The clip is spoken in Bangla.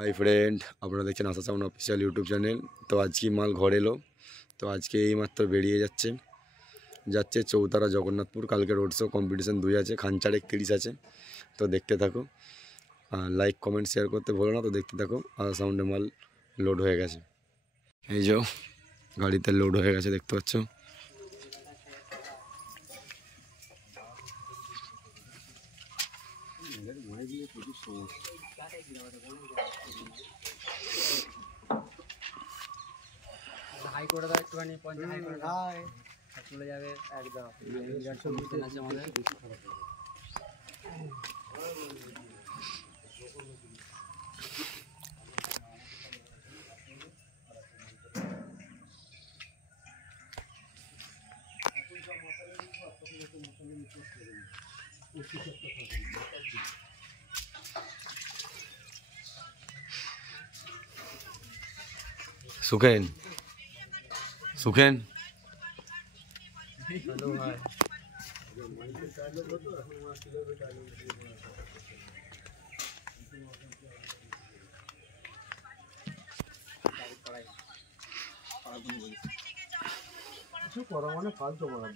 হাই ফ্রেন্ড, আপনারা দেখছেন আশা সাউন্ড অফিসিয়াল ইউটিউব চ্যানেল। তো আজকে মাল ঘর এলো, তো আজকে এইমাত্র বেরিয়ে যাচ্ছে চৌতারা জগন্নাথপুর। কালকে রোড শো কম্পিটিশান 2 আছে, খানচার 31 আছে। তো দেখতে থাকো, লাইক কমেন্ট শেয়ার করতে ভুলো না। তো দেখতে থাকো, আশা সাউন্ডে মাল লোড হয়ে গেছে। এই যে গাড়িতে লোড হয়ে গেছে, দেখতে পাচ্ছ। হাই করে দাও একটুখানি, পঞ্চাশ হাই করে দাও, চলে যাবে একদম। আছে আমাদের সুখেন হ্যালো ভাই। কিছু করা মানে ফালতু করা